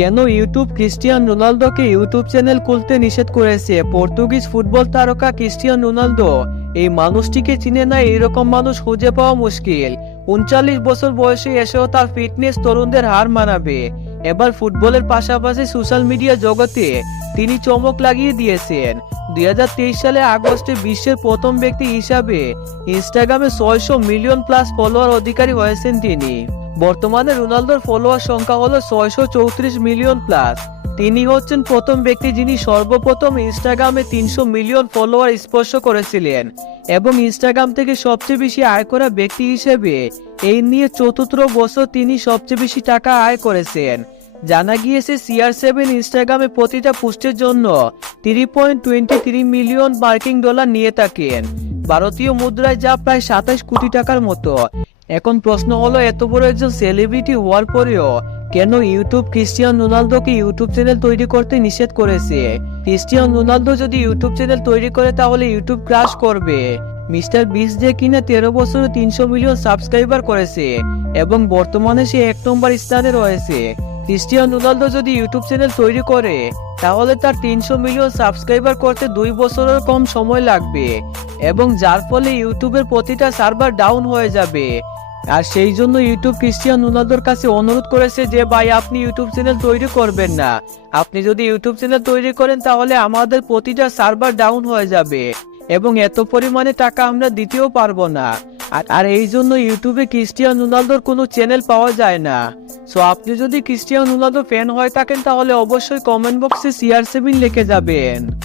কেন YouTube Cristiano রোনালদোকে YouTube channel খুলতে নিষেধ করেছে? পর্তুগিজ ফুটবল তারকা ক্রিস্টিয়ান রোনালদো। এই মানুষটিকে চিনে না এরকম মানুষ খুঁজে পাওয়া মুশকিল। উনচাল্লিশ বছর বয়সে এসেও তার ফিটনেস তরুণদের হার মানাবে। এবার ফুটবলের পাশাপাশি সোশ্যাল মিডিয়া জগতে তিনি চমক লাগিয়ে দিয়েছেন। দু হাজার তেইশ সালে আগস্টে বিশ্বের প্রথম ব্যক্তি হিসাবে ইনস্টাগ্রামে ছয়শো মিলিয়ন প্লাস ফলোয়ার অধিকারী হয়েছেন তিনি। বর্তমানে রোনালদোর ফলোয়ার সংখ্যা হলো ছয়শো চৌত্রিশ মিলিয়ন প্লাস তিনি হচ্ছেন প্রথম ব্যক্তি যিনি সর্বপ্রথম ইনস্টাগ্রামে তিনশো মিলিয়ন ফলোয়ার স্পর্শ করেছিলেন এবং ইনস্টাগ্রাম থেকে সবচেয়ে বেশি আয় করা ব্যক্তি হিসেবে এই নিয়ে চতুর্থ বছর তিনি সবচেয়ে বেশি টাকা আয় করেছেন। জানা গিয়েছে সিআর সেভেন ইনস্টাগ্রামে প্রতিটা পোস্টের জন্য three point twenty three million marking dollar নিয়ে থাকেন। ভারতীয় মুদ্রায় যা প্রায় সাতাশ কোটি টাকার মতো। এখন প্রশ্ন হলো, এত বড় একজন সেলিব্রিটি হওয়ার পরেও কেন ইউটিউব ক্রিস্টিয়ান রোনালদোকে ইউটিউব চ্যানেল তৈরি করতে নিষেধ করেছে? ক্রিস্টিয়ান রোনালদো যদি ইউটিউব চ্যানেল তৈরি করে, তাহলে ইউটিউব ক্রাশ করবে। মিস্টার বিস যে কিনা তেরো বছরে তিনশো মিলিয়ন সাবস্ক্রাইবার করেছে এবং বর্তমানে সে এক নম্বর স্থানে রয়েছে। ক্রিস্টিয়ান রোনালদো যদি ইউটিউব চ্যানেল তৈরি করে, তাহলে তার তিনশো মিলিয়ন সাবস্ক্রাইবার করতে দুই বছরের কম সময় লাগবে। এবং যার ফলে ইউটিউবের প্রতিটা সার্ভার ডাউন হয়ে যাবে। আর সেই জন্য ইউটিউব ক্রিস্টিয়ান রোনালদোর কাছে অনুরোধ করেছে যে, ভাই, আপনি ইউটিউব চ্যানেল তৈরি করবেন না। আপনি যদি ইউটিউব চ্যানেল তৈরি করেন, তাহলে আমাদের প্রতিটা সার্ভার ডাউন হয়ে যাবে এবং এত পরিমাণে টাকা আমরা দিতেও পারব না। আর এই জন্য ইউটিউবে ক্রিস্টিয়ান রোনালদোর কোনো চ্যানেল পাওয়া যায় না। সো, আপনি যদি ক্রিস্টিয়ান রোনালদো ফ্যান হয়ে থাকেন, তাহলে অবশ্যই কমেন্ট বক্সে সিআর সেভেন লিখে যাবেন।